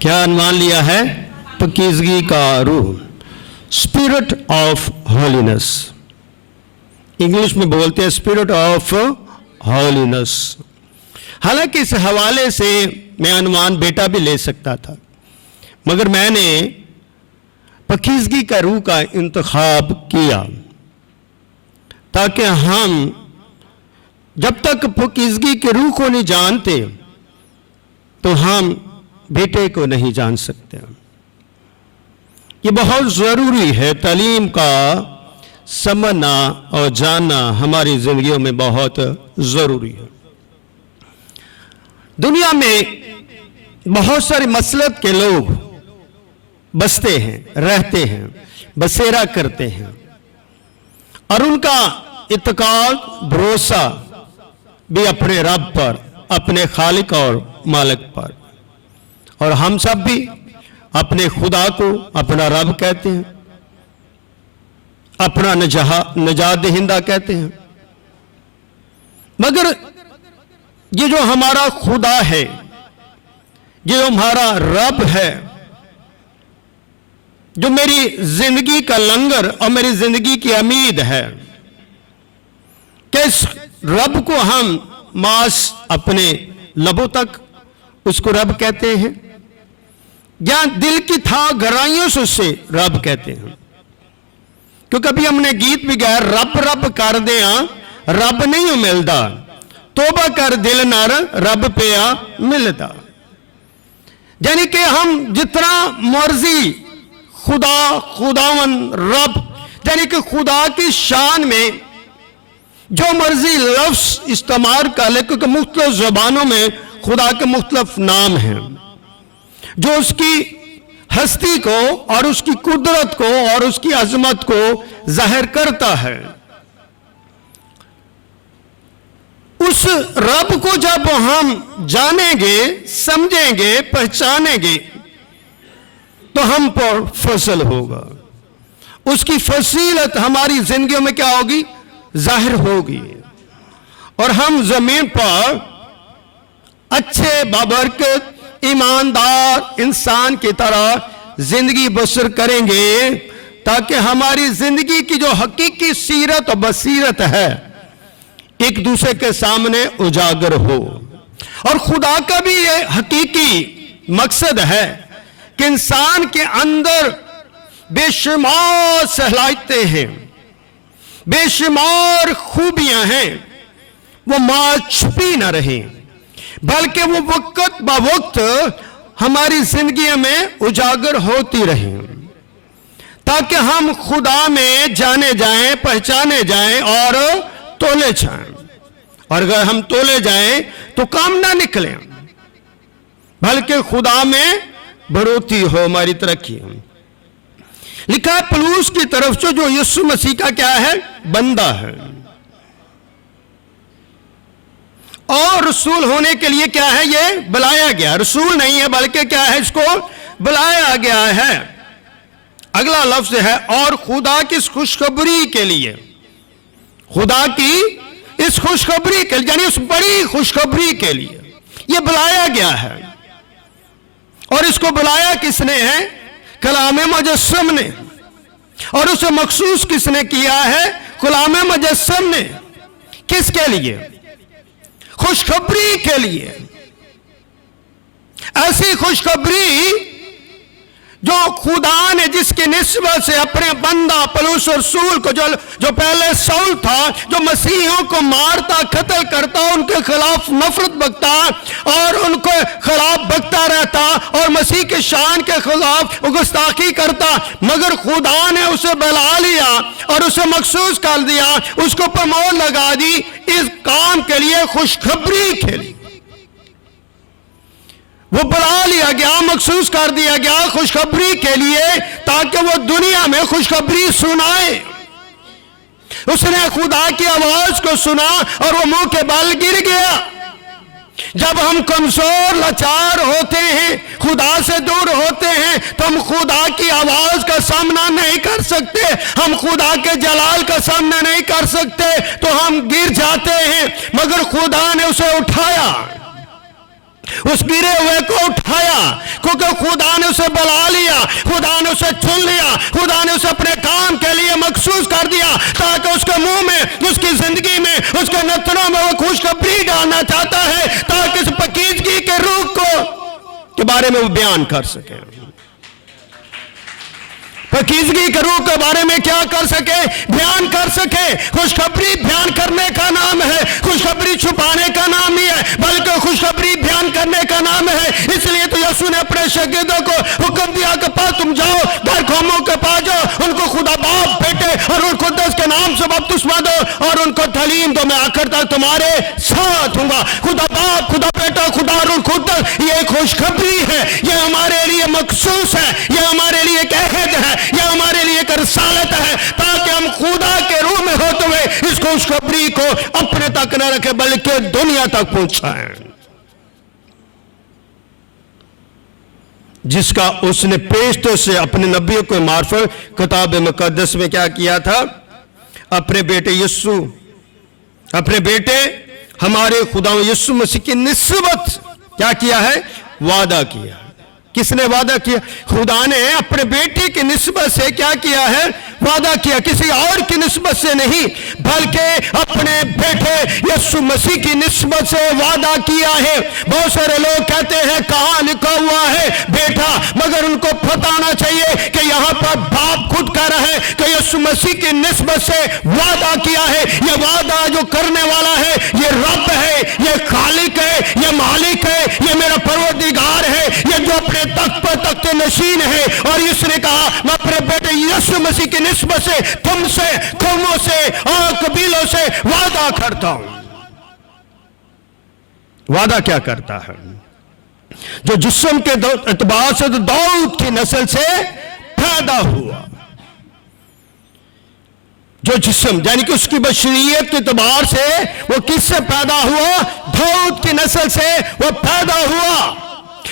क्या अनुमान लिया है? पकीज़गी का रूह, स्पिरिट ऑफ होलीनेस। इंग्लिश में बोलते हैं स्पिरिट ऑफ होलीनेस। हालांकि इस हवाले से मैं अनुमान बेटा भी ले सकता था, मगर मैंने पकीज़गी का रूह का इंतखाब किया ताकि हम जब तक पकीज़गी के रूह को नहीं जानते तो हम बेटे को नहीं जान सकते। ये बहुत ज़रूरी है, तालीम का समझना और जानना हमारी ज़िंदगियों में बहुत ज़रूरी है। दुनिया में बहुत सारे मसलक के लोग बसते हैं, रहते हैं, बसेरा करते हैं और उनका इत्काल भरोसा भी अपने रब पर, अपने खालिक और मालिक पर। और हम सब भी अपने खुदा को अपना रब कहते हैं, अपना नजात दहिंदा कहते हैं। मगर ये जो हमारा खुदा है, ये जो हमारा रब है, जो मेरी जिंदगी का लंगर और मेरी जिंदगी की उम्मीद है, कि इस रब को हम मास अपने लबों तक उसको रब कहते हैं या दिल की था गहराइयों से उससे रब कहते हैं। क्योंकि कभी हमने गीत भी गाया, रब रब कर दे रब नहीं मिलता, तोबा कर दिल नर रब पिया मिलता। यानी कि हम जितना मर्जी खुदा, खुदावन, रब, यानी कि खुदा की शान में जो मर्जी लफ्ज इस्तेमाल कर ले, क्योंकि मुख्तलिफ ज़बानों में खुदा के मुख्तलिफ नाम हैं जो उसकी हस्ती को और उसकी कुदरत को और उसकी अजमत को जाहिर करता है। उस रब को जब हम जानेंगे, समझेंगे, पहचानेंगे तो हम पर फसल होगा, उसकी फसीलत हमारी जिंदगियों में क्या होगी? जाहिर होगी और हम जमीन पर अच्छे बाबरकत ईमानदार इंसान की तरह जिंदगी बसर करेंगे, ताकि हमारी जिंदगी की जो हकीकी सीरत और बसीरत है एक दूसरे के सामने उजागर हो। और खुदा का भी ये हकीकी मकसद है कि इंसान के अंदर बेशुमार सलाहियतें हैं, बेशुमार खूबियां हैं, वो मां छुपी न रहें, बल्कि वो वक्त ब वक्त हमारी जिंदगी में उजागर होती रहे, ताकि हम खुदा में जाने जाएं, पहचाने जाएं और तोले जाएं। और अगर हम तोले जाएं तो काम ना निकले, बल्कि खुदा में बढ़ोतरी हो, हमारी तरक्की हो। लिखा है पलूस की तरफ से जो यीशु मसीह का क्या है? बंदा है और रसूल होने के लिए क्या है? ये बुलाया गया। रसूल नहीं है बल्कि क्या है? इसको बुलाया गया है। अगला लफ्ज है और खुदा की इस खुशखबरी के लिए, खुदा की इस खुशखबरी के लिए, यानी उस बड़ी खुशखबरी के लिए ये बुलाया गया है। और इसको बुलाया किसने है? कलाम मुजस्सम ने। और उसे मखसूस किसने किया है? कलाम मुजस्सम ने। किसके लिए? खुशखबरी के लिए। ऐसी खुशखबरी जो खुदा ने जिसकी निस्बत से अपने बंदा पलूस रसूल को, जो पहले सौल था, जो मसीहियों को मारता, कत्ल करता, उनके खिलाफ नफरत बकता और उनके खिलाफ बकता रहता और मसीह के शान के खिलाफ गुस्ताखी करता, मगर खुदा ने उसे बुला लिया और उसे मखसूस कर दिया, उसको पर मोहर लगा दी इस काम के लिए, खुशखबरी के लिए। वो बुला लिया गया, मखसूस कर दिया गया खुशखबरी के लिए, ताकि वो दुनिया में खुशखबरी सुनाए। उसने खुदा की आवाज को सुना और वो मुंह के बल गिर गया। जब हम कमजोर लाचार होते हैं, खुदा से दूर होते हैं, तो हम खुदा की आवाज का सामना नहीं कर सकते, हम खुदा के जलाल का सामना नहीं कर सकते, तो हम गिर जाते हैं। मगर खुदा ने उसे उठाया उस गिरे हुए को उठाया, क्योंकि खुदा ने उसे बुला लिया, खुदा ने उसे चुन लिया, खुदा ने उसे अपने काम के लिए मखसूस कर दिया, ताकि उसके मुंह में, उसकी जिंदगी में, उसके नथनों में वो खुशखबरी डालना चाहता है, ताकि इस पाकीज़गी के रूह को के बारे में वो बयान कर सके। पाकीज़गी के रूह के बारे में क्या कर सके? बयान कर सके। खुशखबरी बयान करने का नाम है, खुशखबरी छुपाने का नाम नहीं है, बल्कि खुशखबरी बयान करने का नाम है। इसलिए तो यीशु ने अपने शागिर्दों को हुक्म दिया कि पास तुम जाओ, घर कौमों के पास जाओ, उनको खुदा बाप बेटे और रूह कुद्दस के नाम से बपतिस्मा दो और उनको तालीम दो, मैं आखिर तक तुम्हारे साथ हूंगा। खुदा बाप, खुदा बेटा, खुदा रूह कुद्दस, ये खुशखबरी है, ये हमारे लिए मखसूस है, ये हमारे लिए एक अहद है, यह हमारे लिए एक रसालत है, ताकि हम खुदा के रूह में होते हुए इस खुशखबरी को अपने तक न रखें, बल्कि दुनिया तक पहुंचाएं, जिसका उसने पेशतों से अपने नबियों को मार्फत किताब मुकद्दस में क्या किया था? अपने बेटे यीशु, अपने बेटे हमारे खुदा यीशु मसीह की निस्बत क्या किया है? वादा किया। किसने वादा किया? खुदा ने अपने बेटे की निस्बत से क्या किया है? वादा किया। किसी और की निस्बत से नहीं, बल्कि अपने बेटे यीशु मसीह की निस्बत से वादा किया है। बहुत सारे लोग कहते हैं कहां लिखा हुआ है बेटा, मगर उनको पता होना चाहिए कि यहां पर बाप खुद कह रहा है कि यीशु मसीह की निस्बत से वादा किया है। यह वादा जो करने वाला है ये रब है, ये खालिक है, ये मालिक है, ये मेरा परवरदिगार है, ये जो अपने तख्त पर तख्त नशीन है। और इसने कहा मैं अपने बेटे यीशु मसीह की निस्बत से तुमसे, कौमों से और कबीलों से वादा करता हूं। वादा क्या करता है? जो जिस्म के एतबार से दाऊद की नस्ल से पैदा हुआ, जो जिस्म यानी कि उसकी बशरियत के एतबार से वो किससे पैदा हुआ? दाऊद की नस्ल से वो पैदा हुआ।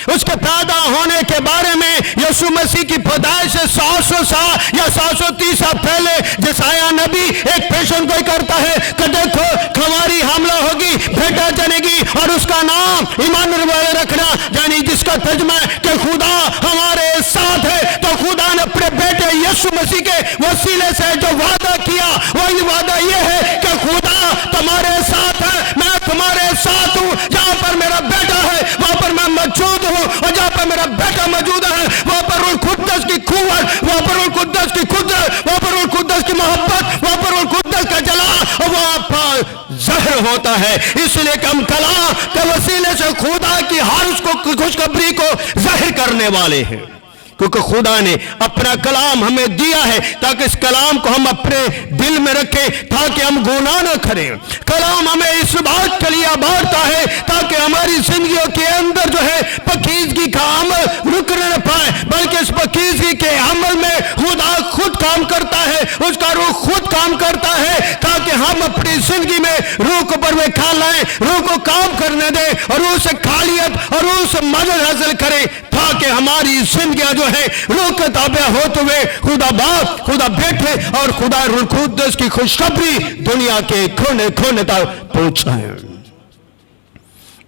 उसके पैदा होने के बारे में यीशु मसीह की पैदाइश से 700 साल या 730 साल पहले जसाया नबी एक पेशन कोई करता है कि देखो हमारी हमला होगी, बेटा जनेगी और उसका नाम इमानुएल रखना, यानी जिसका तर्जुमा है कि खुदा हमारे साथ है। तो खुदा ने अपने बेटे यीशु मसीह के वसीले से जो वादा किया वही वादा ये है कि खुदा तुम्हारे साथ है, मैं तुम्हारे साथ हूं। जहां पर मेरा बेटा है वहां पर मैं मौजूद हूं, और जहां पर मेरा बेटा मौजूद है वहां पर रूह कुद्दस की कुव्वत, वहां पर रूह कुद्दस की कुदरत, वहां पर रूह कुद्दस की मोहब्बत, वहां पर रूह कुद्दस का जलाल और वहां पर ज़हर होता है। इसलिए कि हम कलाम के वसीले से खुदा की हर उसको खुशखबरी को ज़ाहिर करने वाले हैं, क्योंकि खुदा ने अपना कलाम हमें दिया है ताकि इस कलाम को हम अपने दिल में रखें, ताकि हम गुनाह न करें। कलाम हमें इस बात के लिए आबादता है ताकि हमारी जिंदगियों के अंदर जो है पाकीज़गी का अमल रुक न पाए, बल्कि इस पाकीज़गी के अमल में खुदा खुद काम करता है, उसका रूह खुद काम करता है, ताकि हम अपनी जिंदगी में रूह को परवेखा लाएं, रूह को काम करने दें और रूह से खालियत और रूह से मदद हासिल करें, ताकि हमारी जिंदगियां जो है रूह के ताबे होते हुए खुदा बाप, खुदा बेटे और खुदा रूह कुद्दस की खुशखबरी दुनिया के कोने कोने तक पहुंचाए।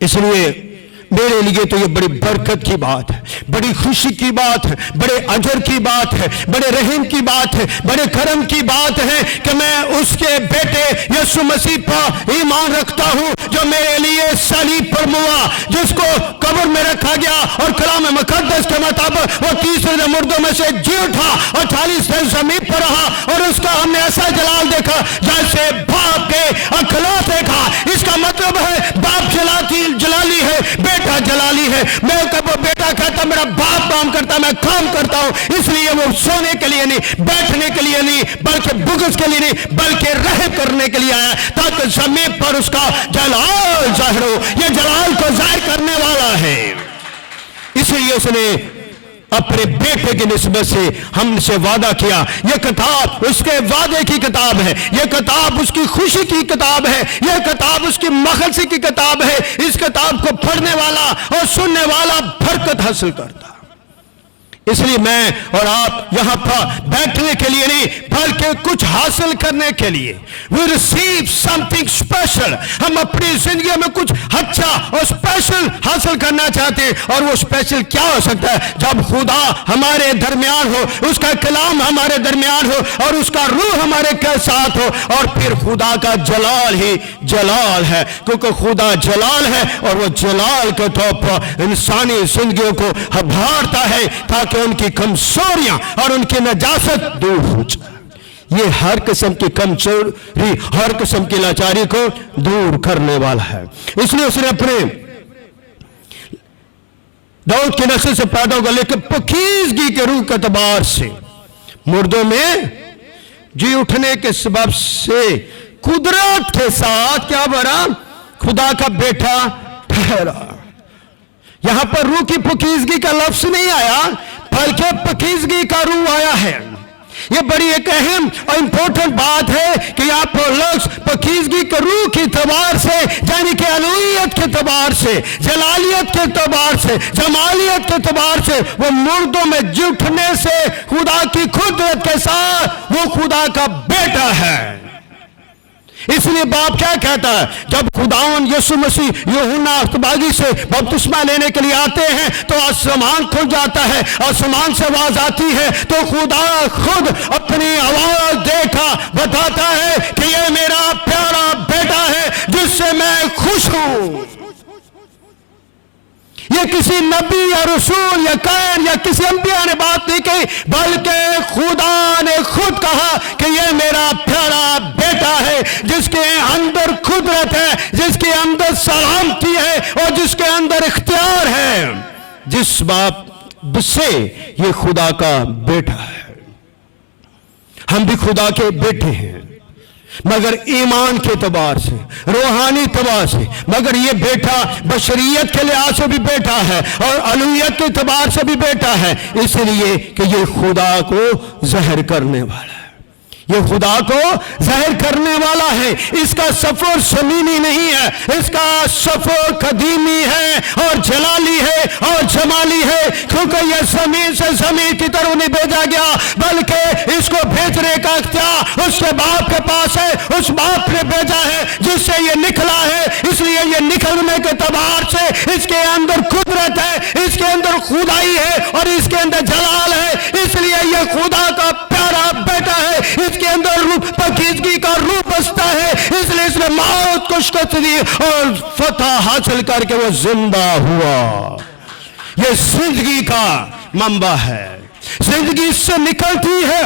इसलिए मेरे लिए तो ये बड़ी बरकत की बात है, बड़ी खुशी की बात है, बड़े अजर की बात है, बड़े रहम की बात है, बड़े करम की बात है कि मैं उसके बेटे यीशु मसीह पर ईमान रखता हूं, जो मेरे लिए सलीब पर मुआ, जिसको कब्र में रखा गया और कलाम मुकद्दस के मुताबिक वो तीसरे दिन मुर्दों में से जी उठा और 40 दिन ज़मीन पर रहा, और उसका हमने ऐसा जलाल देखा जैसे बाप के अखलाक देखा। इसका मतलब है बाप जलाली है, बेटा जलाली है। मैं कब बेटा कहता मेरा बाप काम करता, मैं काम करता हूं, इसलिए वो सोने के लिए नहीं, बैठने के लिए नहीं, बल्कि बुग़्ज़ के लिए नहीं, बल्कि रह करने के लिए आया, ताकि ज़मीन पर उसका जलाल ज़ाहिर हो। ये जलाल को ज़ाहिर करने वाला है, इसलिए उसने अपने बेटे की निस्बत से हमसे वादा किया। यह किताब उसके वादे की किताब है, यह किताब उसकी खुशी की किताब है, यह किताब उसकी मखलसी की किताब है। इस किताब को पढ़ने वाला और सुनने वाला बरकत हासिल करता। इसलिए मैं और आप यहाँ पर बैठने के लिए नहीं बल्कि कुछ हासिल करने के लिए we receive something special। हम अपनी जिंदगी में कुछ अच्छा और स्पेशल हासिल करना चाहते हैं। और वो स्पेशल क्या हो सकता है? जब खुदा हमारे दरमियान हो, उसका कलाम हमारे दरमियान हो और उसका रूह हमारे के साथ हो, और फिर खुदा का जलाल ही जलाल है, क्योंकि खुदा जलाल है और वो जलाल के तौर पर इंसानी जिंदगियों को भरता है ताकि उनकी कमजोरियां और उनकी नजासत दूर हो जाए। ये हर किस्म की कमजोरी, हर किस्म की लाचारी को दूर करने वाला है। इसलिए उसने अपने दाऊद की नस्ल से पैदा होगा, लेकिन पाकीज़गी के रूह के एतबार से मुर्दों में जी उठने के सबब से कुदरत के साथ क्या बना? खुदा का बेटा ठहरा। यहां पर रूह की पाकीज़गी का लफ्ज नहीं आया, बल्कि पाकीज़गी का रूह आया है। ये बड़ी एक अहम और इंपॉर्टेंट बात है कि यहाँ पर लफ्ज पाकीज़गी के रूह की तबार से, यानी कि अलूहियत के तबार से, जलालियत के तबार से, जमालियत के तबार से, वो मुर्दों में जुटने से खुदा की कुदरत के साथ वो खुदा का बेटा है। इसलिए बाप क्या कहता है? जब खुदावन यीशु मसीह यूहन्ना अख्तबागी से बपतिस्मा लेने के लिए आते हैं तो आसमान खुल जाता है, आसमान से आवाज आती है तो खुदा खुद अपनी आवाज देकर बताता है कि ये मेरा प्यारा बेटा है जिससे मैं खुश हूं। ये किसी नबी या रसूल या कायन या किसी अंबिया ने बात नहीं कही, बल्कि खुदा ने खुद कहा कि ये मेरा प्यारा बेटा है जिसके अंदर कुदरत है, जिसके अंदर सलामती है और जिसके अंदर इख्तियार है, जिस बाप से ये खुदा का बेटा है। हम भी खुदा के बेटे हैं, मगर ईमान के तबार से, रूहानी तबार से, मगर ये बेटा बशरियत के लिहाज से भी बेटा है और अलूहियत के तबार से भी बेटा है, इसलिए कि ये खुदा को ज़ाहिर करने वाला है, ये खुदा को ज़ाहिर करने वाला है। इसका सफर ज़मीनी नहीं है, इसका सफर कदीमी है और जलाली है और जमाली है, क्योंकि ये ज़मीन से ज़मीन की तरफ नहीं भेजा गया, बल्कि इसको भेजने का इख्तियार उसके बाप के पास है। उस बाप ने भेजा है जिससे ये निकला है, इसलिए ये निकलने के तबार से इसके अंदर कुदरत है, इसके अंदर खुदाई है और इसके अंदर जलाल है, इसलिए ये खुदा का प्यारा बेटा है। इसके अंदर पाकीज़गी का रूप बसता है, इसलिए इसने मौत को शिकस्त दी और फतह हासिल करके वो जिंदा हुआ। ये जिंदगी का मंबा है, जिंदगी इससे निकलती है,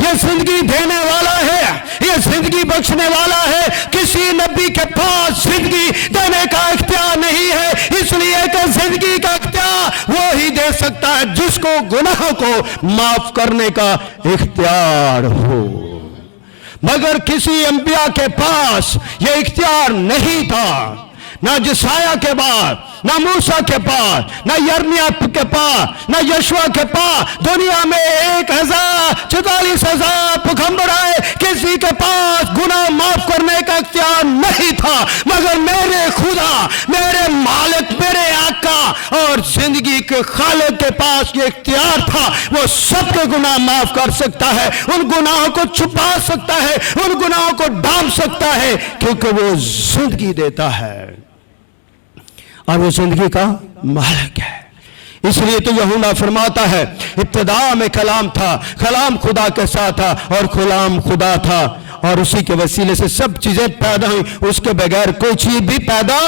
ये जिंदगी देने वाला है, ये जिंदगी बख्शने वाला है। किसी नबी के पास जिंदगी देने का इख्तियार नहीं है, इसलिए कि जिंदगी का इख्तियार वो ही दे सकता है जिसको गुनाहों को माफ करने का इख्तियार हो। मगर किसी अंबिया के पास ये इख्तियार नहीं था, ना जिसाया के बाद, ना मूसा के पास, ना यर्मिया के पास, ना यशवा के पास। दुनिया में 1044,000 पैगंबर आए, किसी के पास गुनाह माफ करने का इख्तियार नहीं था, मगर मेरे खुदा, मेरे मालिक, मेरे आका और जिंदगी के खालिक के पास ये इख्तियार था। वो सबके गुनाह माफ कर सकता है, उन गुनाहों को छुपा सकता है, उन गुनाहों को ढांप सकता है, क्योंकि वो जिंदगी देता है और वो जिंदगी का मालिक है। इसलिए तो यूहन्ना फरमाता है, इब्तिदा में कलाम था, कलाम खुदा के साथ था और कलाम खुदा था और उसी के वसीले से सब चीजें पैदा हुई, उसके बगैर कोई चीज भी पैदा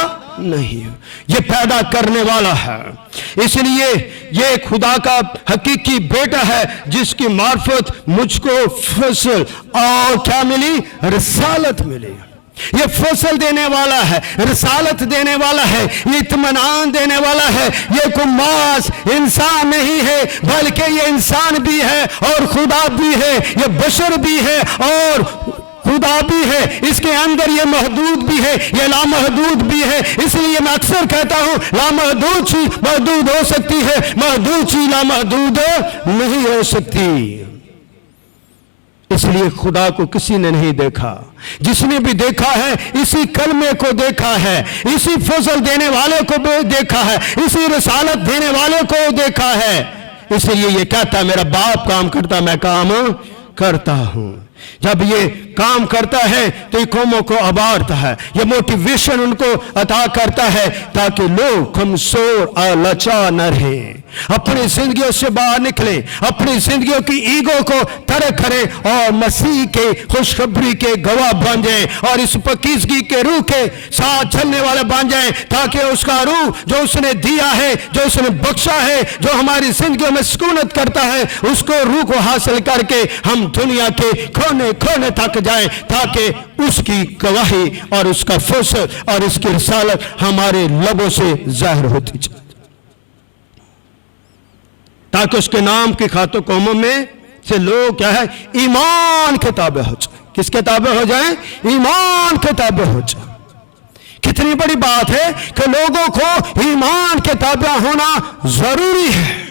नहीं। ये पैदा करने वाला है, इसलिए ये खुदा का हकीकी बेटा है जिसकी मार्फत मुझको फसल और क्या मिली? रिसालत मिली। ये फसल देने वाला है, रिसालत देने वाला है, ये इत्मीनान देने वाला है। ये कोई मास इंसान नहीं है, बल्कि ये इंसान भी है और खुदा भी है, ये बशर भी है और खुदा भी है। इसके अंदर ये महदूद भी है, ये लामहदूद भी है। इसलिए मैं अक्सर कहता हूं, लामहदूद चीज महदूद हो सकती है, महदूद चीज लामहदूद नहीं हो सकती। इसलिए खुदा को किसी ने नहीं देखा, जिसने भी देखा है इसी कलमे को देखा है, इसी फसल देने वाले को देखा है, इसी रिसालत देने वाले को देखा है। इसलिए ये कहता है मेरा बाप काम करता मैं काम करता हूं। जब ये काम करता है तो ये कौमों को आबारता है, ये मोटिवेशन उनको अता करता है ताकि लोग कमजोर और लाचार न रहें, अपनी जिंदगियों से बाहर निकले, अपनी जिंदगियों की ईगो को तरक करें और मसीह के खुशखबरी के गवाह बन जाए और इस पकीजगी के रूह के साथ चलने वाले बन जाए, ताकि उसका रूह जो उसने दिया है, जो उसने बख्शा है, जो हमारी जिंदगियों में सुकूनत करता है, उसको रूह को हासिल करके हम दुनिया के कोने कोने तक जाए, ताकि उसकी गवाही और उसका फजल और उसकी रिसालत हमारे लबों से जाहिर होती जाए, ताकि उसके नाम की खातिर कौमों में से लोग क्या है ईमान के ताबे हो जाए। किसके ताबे हो जाए? ईमान के ताबे हो जाए। कितनी बड़ी बात है कि लोगों को ईमान के ताबे होना जरूरी है।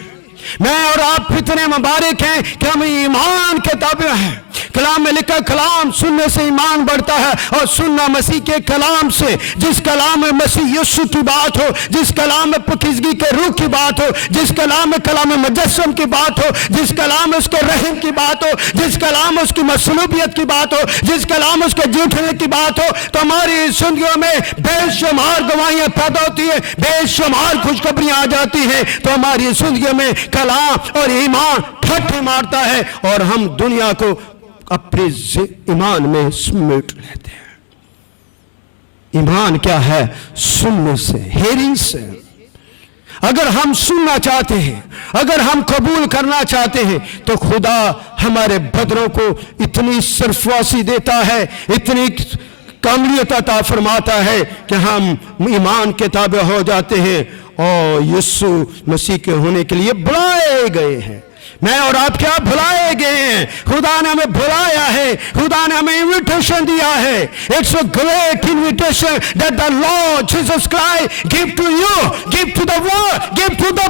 मैं और आप इतने मुबारक हैं कि हम ईमान के ताबे हैं। कलाम में लिखा कलाम सुनने से ईमान बढ़ता है और सुनना मसीह के कलाम से। जिस कलाम में मसीह यीशु की बात हो, जिस कलाम में पकीजगी के रूह की बात हो, जिस कलाम में कलाम मुजस्सम की बात हो, जिस कलाम में उसके रहम की बात हो, जिस कलाम में उसकी मसलूबियत की बात हो, जिस कलाम में उसके झूठने की बात हो, तो हमारी जिंदगियों में बेशुमार गवाहियां पैदा होती है, बेशुमार खुशखबरियां आ जाती हैं। तो हमारी जिंदगियों में कलाम और ईमान ठट्ठी मारता है और हम दुनिया को अपने ईमान में समेट लेते हैं। ईमान क्या है? सुनने से, हेरिंग से। अगर हम सुनना चाहते हैं, अगर हम कबूल करना चाहते हैं, तो खुदा हमारे बदरों को इतनी सरफराजी देता है, इतनी कामलियत अता फरमाता है कि हम ईमान के ताबे हो जाते हैं और यीशु मसीह के होने के लिए बुलाए गए हैं। मैं और आप क्या बुलाए गए हैं? खुदा ने हमें बुलाया है, खुदा ने हमें इन्विटेशन दिया है। It's a great invitation that the Lord Jesus Christ give to you, give to the world, give to the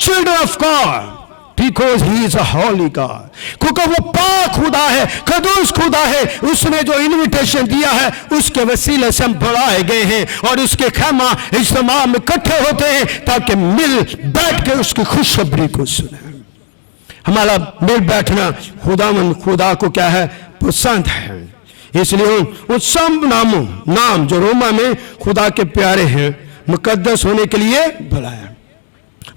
children of God, because he is a holy God. क्योंकि वो पाक खुदा है, कदूस खुदा है। उसने जो इन्विटेशन दिया है उसके वसीले से हम बुलाए गए हैं और उसके खैमा इज्तिमा में इकट्ठे होते हैं ताकि मिल बैठ के उसकी खुशखबरी को सुने। हमारा मिल बैठना खुदा को क्या है? पसंद है। इसलिए उन सब नाम जो रोमा में खुदा के प्यारे हैं, मुकद्दस होने के लिए बुलाया।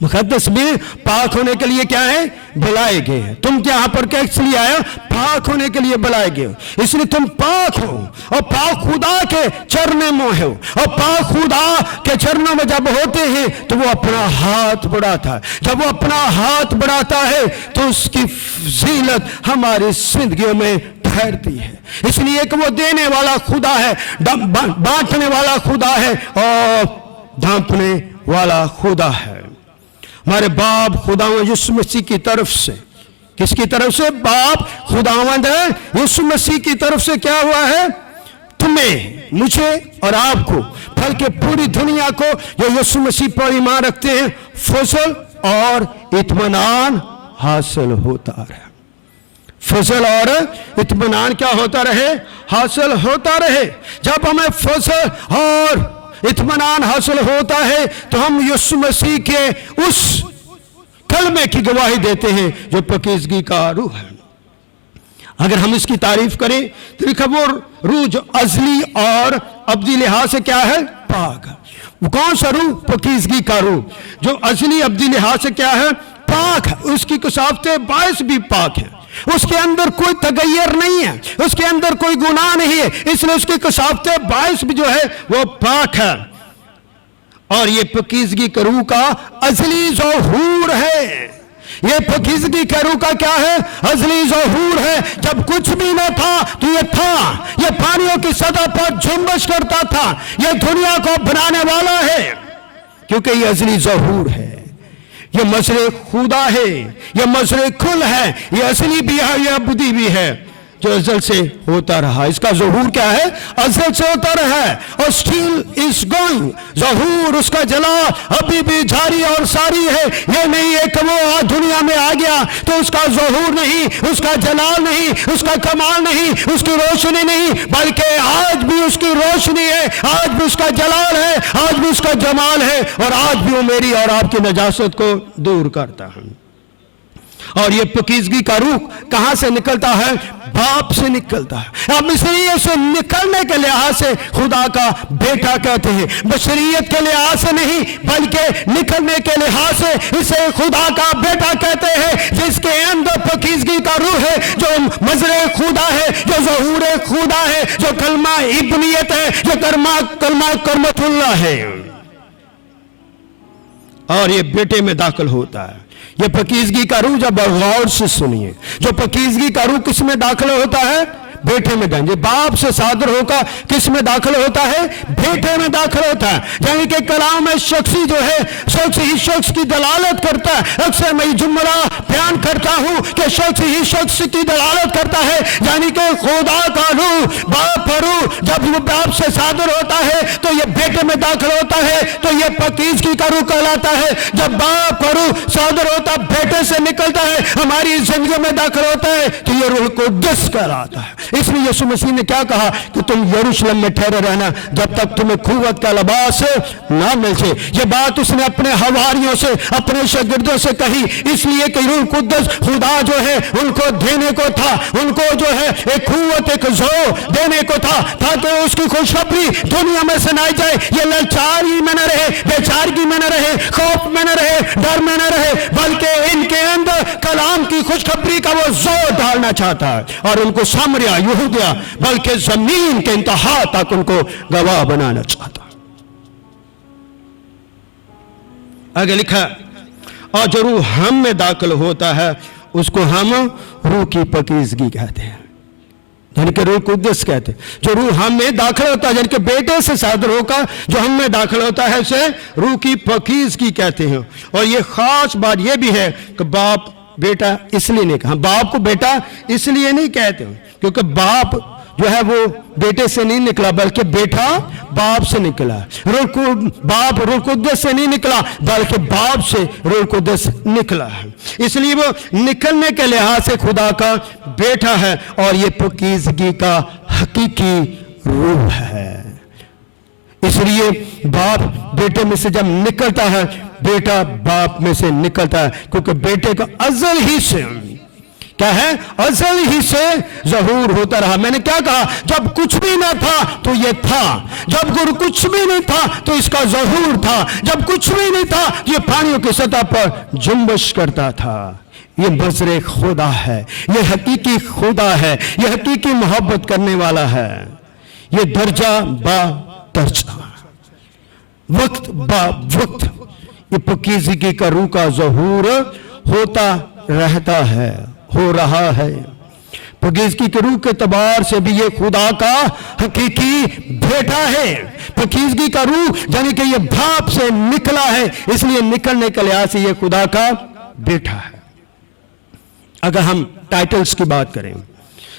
मुकद्दस में पाक होने के लिए क्या है? बुलाए गए हैं। तुम यहाँ पर किस लिए आए? पाक होने के लिए बुलाए गए, इसलिए तुम पाक हो और पाक खुदा के चरणों में हो। और पाक खुदा के चरणों में जब होते हैं तो वो अपना हाथ बढ़ाता है। जब वो अपना हाथ बढ़ाता है तो उसकी फजीलत हमारी जिंदगी में ठहरती है। इसलिए कि वो देने वाला खुदा है, बांटने वाला खुदा है और ढांपने वाला खुदा है। हमारे बाप खुदावंद यीशु मसीह की तरफ से, किसकी तरफ से? बाप खुदावंद यीशु मसीह की तरफ से क्या हुआ है? तुम्हें, मुझे और आपको, बल्कि पूरी दुनिया को जो यीशु मसीह पर ईमान रखते हैं, फजल और इत्मीनान हासिल होता रहे। फजल और इत्मीनान क्या होता रहे? हासिल होता रहे। जब हमें फजल और इत्मीनान हासिल होता है तो हम यीशु मसीह के उस कलमे की गवाही देते हैं जो पकीजगी का रूह है। अगर हम इसकी तारीफ करें तो देखो वो रूह जो अजली और अब्दी लिहाज से क्या है? पाक। वो कौन सा रूह? पकीजगी का रूह जो अजली अब्दी लिहाज से क्या है? पाक है। उसकी कुसाफते बायस भी पाक है, उसके अंदर कोई तगैयर नहीं है, उसके अंदर कोई गुनाह नहीं है, इसलिए उसकी कसाफते बायस भी जो है वो पाक है। और ये पकीजगी का रूह का अजली ज़हूर है। ये पकीजगी का रूह का क्या है? अजली ज़हूर है। जब कुछ भी न था तो ये था, ये पानियों की सतह पर जुम्बश करता था। ये दुनिया को बनाने वाला है क्योंकि ये अजली ज़हूर है। ये मसरे खुदा है, ये मसरे कुल है, ये असली भी है, ये अब्दी भी है जो अजल से होता रहा। इसका ज़हूर क्या है? अजल से होता रहा है और स्टिल इज गोइंग। ज़हूर उसका जलाल अभी भी जारी और सारी है। ये नहीं है कि वो दुनिया में आ गया तो उसका ज़हूर नहीं, उसका जलाल नहीं, उसका कमाल नहीं, उसकी रोशनी नहीं, बल्कि आज भी उसकी रोशनी है, आज भी उसका जलाल है, आज भी उसका जमाल है और आज भी वो मेरी और आपकी नजासत को दूर करता है। और ये पकीजगी का रूह कहां से निकलता है? बाप से निकलता है। अब इसलिए से निकलने के लिहाज से खुदा का बेटा कहते हैं, बशरियत के लिहाज से नहीं बल्कि निकलने के लिहाज से इसे खुदा का बेटा कहते हैं, जिसके अंदर पकीजगी का रूह है, जो मजरे खुदा है, जो ज़हूर खुदा है, जो कलमा इब्नियत है, जो कलमा करमतुल्लाह है, और ये बेटे में दाखिल होता है। ये पकीजगी का रूह जब गौर से सुनिए, जो पकीजगी का रूह किस में दाखिल होता है? बेटे में। ये बाप से सादर होकर किस में दाखिल होता है? बेटे में दाखिल होता है। यानी कि कलाम में शख्सी जो है, शख्स ही शख्स की दलालत करता है। अक्सर मैं जुमला बयान करता हूं कि शख्स ही शख्स की दलालत करता है, यानी कि खुदा का रूह, बाप का रूह जब वो बाप से सादर होता है तो ये बेटे में दाखिल होता है, तो ये पकीजगी का रूह कहलाता है। जब बाप का रूह सादर होता बेटे से निकलता है, हमारी जिंदगी में दाखिल होता है, तो ये रूह कुद्दस कहलाता है। इसलिए यीशु मसीह ने क्या कहा कि तुम यरूशलेम में ठहरे रहना जब तक तुम्हें खुवत का लिबास ना मिल जाए। ये बात उसने अपने हवारियों से, अपने शागिर्दों से कही, इसलिए कि रूह कुद्दस खुदा जो है उनको देने को था, उनको जो है एक खुवत, एक ज़ोर देने को था, ताकि उसकी खुशखबरी दुनिया में सुनाई जाए। ये लाचारी में न रहे, बेचारगी में न रहे, खौफ में न रहे, डर में न रहे, बल्कि इनके अंदर कलाम की खुशखबरी का वो जोर डालना चाहता है, और उनको सामरिया, यहूदिया, बल्कि जमीन के इंतहा तक उनको गवाह बनाना चाहता। आगे लिखा, और जो रूह हम में दाखिल होता है उसको हम रूह की पकीजगी कहते हैं, यानी कि रूह कुद्दस कहते हैं। जो रूह हम में दाखिल होता है, यानी कि बेटे से सादर होकर जो हम में दाखिल होता है, उसे रूह की पकीजगी कहते हैं। और ये खास बात ये भी है कि बाप बेटा इसलिए नहीं कहा, बाप को बेटा इसलिए नहीं कहते क्योंकि बाप जो है वो बेटे से नहीं निकला, बल्कि बेटा बाप से निकला। बाप रूह कुद्दस से नहीं निकला, बल्कि बाप से रूह कुद्दस निकला है। इसलिए वो निकलने के लिहाज से खुदा का बेटा है, और ये पकीजगी का हकीकी रूह है। इसलिए बाप बेटे में से जब निकलता है, बेटा बाप में से निकलता है, क्योंकि बेटे का अज़ल ही से क्या है? अज़ल ही से ज़हूर होता रहा। मैंने क्या कहा? जब कुछ भी ना था तो ये था, जब कुछ भी नहीं था तो इसका ज़हूर था, जब कुछ भी नहीं था ये पानियों की सतह पर जुम्बश करता था। ये मज़रे खुदा है, ये हकीकी खुदा है, ये हकीकी मोहब्बत करने वाला है। ये दर्जा बा दर्जा, वक्त बा वक्त, ये पकीजगी का रूह का ज़हूर होता रहता है, हो रहा है। पकीजगी के रूह के तबार से भी ये खुदा का हकीकी बेटा है। पकीजगी का रूह यानी कि ये बाप से निकला है, इसलिए निकलने के लिहाज से ये खुदा का बेटा है। अगर हम टाइटल्स की बात करें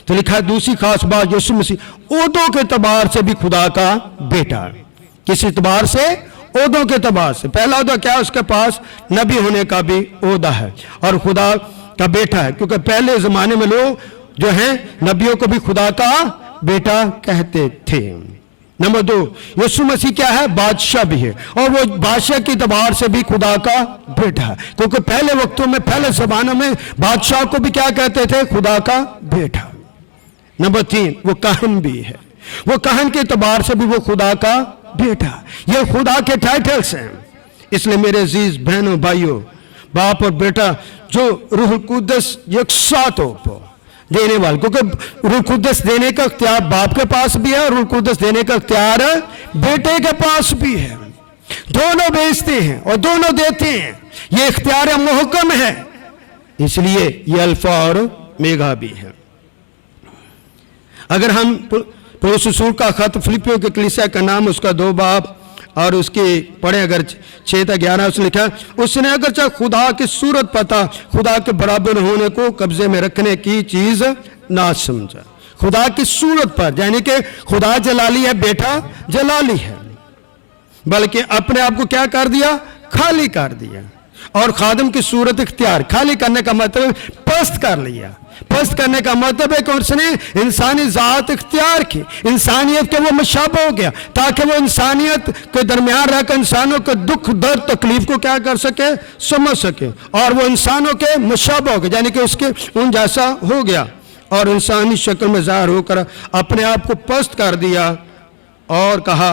तो लिखा है, दूसरी खास बात, यीशु मसीह ओहदों के तबार से भी खुदा का बेटा है। किस एतबार से? ओहदों के तबार से। पहला ओहदा क्या? उसके पास नबी होने का भी ओहदा है और खुदा का बेटा है, क्योंकि पहले जमाने में लोग जो हैं नबियों को भी खुदा का बेटा कहते थे। नंबर 2, यीशु मसीह क्या है? बादशाह भी है, और वो बादशाह की तबार से भी खुदा का बेटा है, क्योंकि पहले वक्तों में, पहले जमानों में बादशाह को भी क्या कहते थे? खुदा का बेटा। नंबर 3, वो काहन भी है, वो काहन के तबार से भी वो खुदा का बेटा। ये खुदा के टाइटल्स हैं। इसलिए मेरे अजीज बहनों भाइयों, बाप और बेटा जो रूह कुद्दस यकसातों को देने वाले, क्योंकि रूह कुद्दस देने का इख्तियार बाप के पास भी है और रूह कुद्दस देने का इख्तियार बेटे के पास भी है। दोनों भेजते हैं और दोनों देते हैं, ये इख्तियार मुहकम है, इसलिए ये अल्फा और मेगा भी है। अगर हम पौलुस रसूल का खत फिलिपियों के कलीसिया का नाम, उसका 2 बाब और उसके पढ़े अगर 6-11, उसने लिखा, उसने अगर खुदा की सूरत पता, खुदा के बराबर होने को कब्जे में रखने की चीज ना समझा। खुदा की सूरत पर, यानी कि खुदा जलाली है, बेटा जलाली है, बल्कि अपने आप को क्या कर दिया? खाली कर दिया। और खादम की सूरत इख्तियार, खाली करने का मतलब पस्त कर लिया। पस्त करने का मतलब है कि उसने इंसानी ज़ात इख्तियार की, इंसानियत के वो मुशाबह हो गया, ताकि वो इंसानियत के दरमियान रहकर इंसानों के दुख दर्द तकलीफ को क्या कर सके, समझ सके, और वो इंसानों के मुशाबह हो गया, यानी कि उसके उन जैसा हो गया और इंसानी शक्ल में ज़ाहिर होकर अपने आप को पस्त कर दिया। और कहा,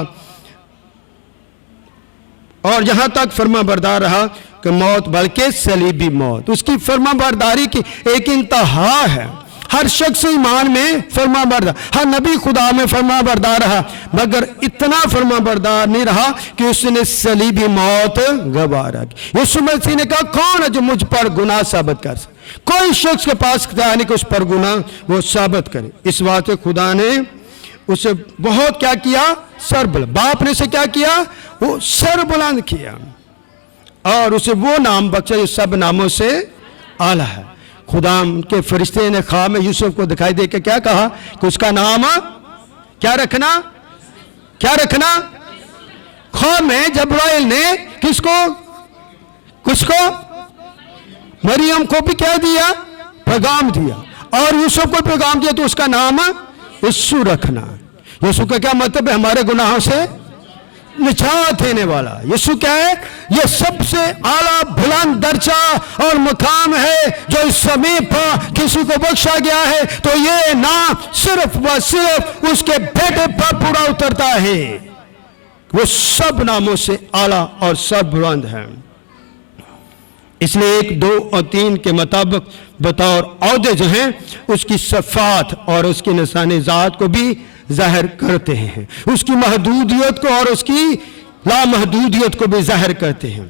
और यहां तक फर्मा बरदार रहा कि मौत, बल्कि सलीबी मौत। उसकी फर्मा बरदारी की एक इंतहा है। हर शख्स ईमान में फर्मा बरदार, हर नबी खुदा में फर्मा बरदार रहा, मगर इतना फर्मा बरदार नहीं रहा कि उसने सलीबी मौत गवारा की। यीशु मसीह ने कहा, कौन है जो मुझ पर गुनाह साबित कर सके? कोई शख्स के पास नहीं कि उस पर गुनाह वो साबित करे। इस वास्ते खुदा ने उसे बहुत क्या किया, सर बुलंद, बाप ने उसे क्या किया, वो सर बुलंद किया और उसे वो नाम बख्शा जो सब नामों से आला है। खुदा के फरिश्ते ने ख्वाब में यूसुफ को दिखाई दे के क्या कहा कि उसका नाम क्या रखना, क्या रखना। ख्वाब में जब्राइल ने किसको, मरियम को भी क्या दिया, पैगाम दिया, और यूसुफ को पैगाम दिया, तो उसका नाम यीशु रखना। यीशु का क्या मतलब है, हमारे गुनाहों से निजात देने वाला। यीशु क्या है, ये सबसे आला बुलंद दर्जा और मुकाम है जो इस समय पर किसी को बख्शा गया है, तो ये नाम सिर्फ व सिर्फ उसके बेटे पर पूरा उतरता है। वो सब नामों से आला और सब बुलंद है। इसलिए 1, 2 और 3 के मुताबिक बतौर औहदे जो हैं उसकी सफ़ात और उसकी निशानी ज़ात को भी ज़ाहिर करते हैं, उसकी महदूदियत को और उसकी लामहदूदियत को भी ज़ाहिर करते हैं।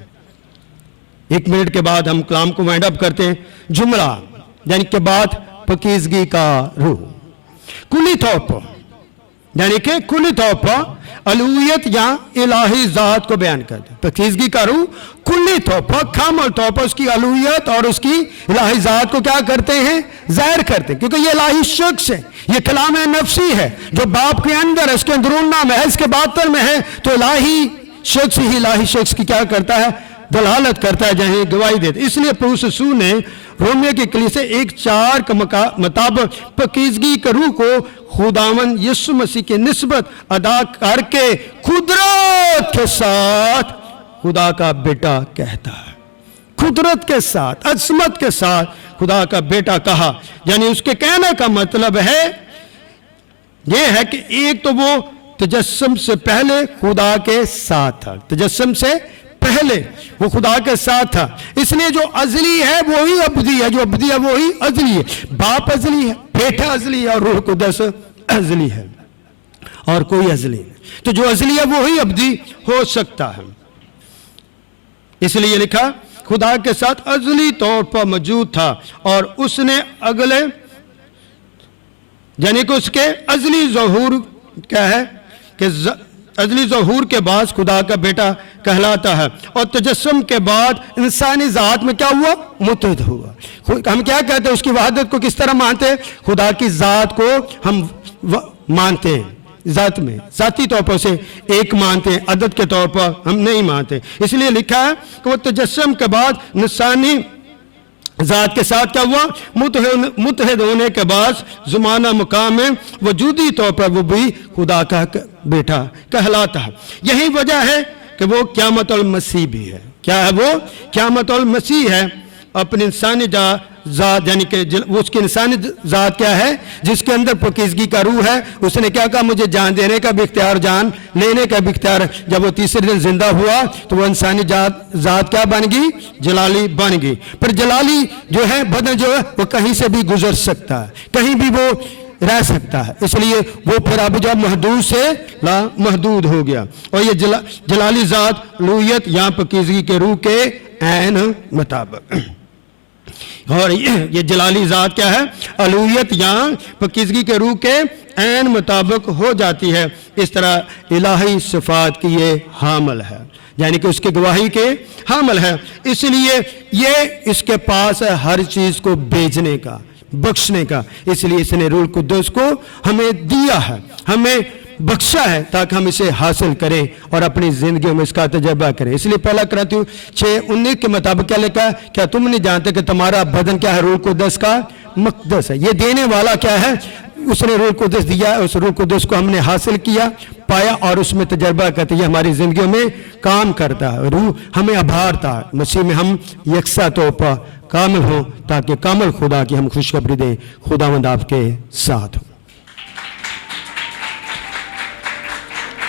1 मिनट के बाद हम कलाम को वाइंड अप करते हैं। जुमला यानी के बाद पकीज़गी का रूह, कुली तौर पर, यानी कि कुली तौर पर अलूहियत या इलाही ज़ात को बयान करते हैं। पकीज़गी का रूह कुल्ली तौर पर, कामल तौर पर उसकी अलूहियत और उसकी इलाही ज़ात को क्या करते हैं, ज़ाहिर करते हैं, क्योंकि ये इलाही शख्स है, ये कलाम नफ्सी है जो बाप के अंदर है, इसके अंदरूना में है, इसके बातन में है, तो इलाही शख्स ही इलाही शख्स की क्या करता है, दलालत करता है, जहाँ गवाही देता है। इसलिए पौलुस रसूल ने रोमियो की कलीसिया 1:4 के मुताबिक पकीज़गी के रूह को खुदावन यीशु मसीह की निस्बत अदा करके कुदरत के साथ खुदा का बेटा कहता है। कुदरत के साथ, अज़मत के साथ खुदा का बेटा कहा, यानी उसके कहने का मतलब है यह है कि एक तो वो तजस्सुम से पहले खुदा के साथ था, तजस्सुम से पहले वो खुदा के साथ था, इसलिए जो अजली है वो ही अब्दी है, जो अब्दी है वो ही अजली है। बाप अजली है, बेटा अजली है और रूह कुद्दस अजली है और कोई अजली नहीं। तो जो अजली है वो ही अब्दी हो सकता है। इसलिए लिखा खुदा के साथ अजली तौर पर मौजूद था और उसने अगले यानी कि उसके अजली ज़हूर क्या है कि अजली ज़हूर के बाद खुदा का बेटा कहलाता है और तजस्सुम के बाद इंसानी ज़ात में क्या हुआ, मुतहद हुआ। हम क्या कहते हैं, उसकी वहादत को किस तरह मानते हैं, खुदा की ज़ात को हम मानते हैं, ज़ात में ज़ाती तौर पर से एक मानते हैं, अदद के तौर पर हम नहीं मानते। इसलिए लिखा है कि वो तजस्सुम के बाद इंसानी ज़ात के साथ क्या हुआ, मुतहद होने के बाद ज़माना मुकाम में वजूदी तौर पर वो भी खुदा का बेटा कहलाता है। यही वजह है कि वो क़यामतुल मसीह भी है। क्या है वो, क़यामतुल मसीह है। अपनी इंसानी ज़ात यानी कि उसकी इंसानी ज़ात क्या है, जिसके अंदर पकीज़गी का रूह है, उसने क्या कहा, मुझे जान देने का भी इख्तियार, जान लेने का भी इख्तियार। जब वो तीसरे दिन जिंदा हुआ तो वो इंसानी ज़ात क्या बन गई, जलाली बन गई। पर जलाली जो है, बदन जो है वो कहीं से भी गुजर सकता है, कहीं भी वो रह सकता है, इसलिए वो फिर अब जब महदूद से ला महदूद हो गया। और ये जलाली ज़ात लूहियत या पकीज़गी के रूह के ऐन मुताबिक, और ये जलाली ज़ात क्या है, अलूहियत या पकीज़गी के रूह के ऐन मुताबिक हो जाती है। इस तरह इलाही सिफ़ात की ये हामिल है, यानी कि उसकी गवाही के हामिल है। इसलिए ये इसके पास है हर चीज़ को भेजने का, बख्शने का। इसलिए इसने रूह कुद्दुस को हमें दिया है, हमें बख्शा है ताकि हम इसे हासिल करें और अपनी जिंदगी में इसका तजर्बा करें। इसलिए पहला कराती 6:19 के मुताबिक क्या लिखा है, क्या तुम नहीं जानते कि तुम्हारा बदन क्या है, रूह कुद्दस का मक़दस है। ये देने वाला क्या है, उसने रूह कुद्दस दिया, उस रूह कुद्दस को हमने हासिल किया, पाया और उसमें तजर्बा करते हुए हमारी जिंदगी में काम करता है। रूह हमें आभारता है, मसीह में हम यकसा तौर पर कामिल हों ताकि कामिल खुदा की हम खुशखबरी दें। खुदावंद आपके साथ हो।